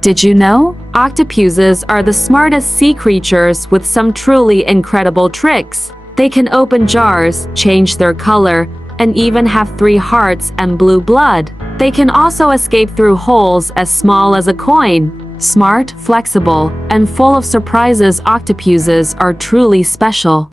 Did you know? Octopuses are the smartest sea creatures with some truly incredible tricks. They can open jars, change their color, and even have 3 hearts and blue blood. They can also escape through holes as small as a coin. Smart, flexible, and full of surprises, octopuses are truly special.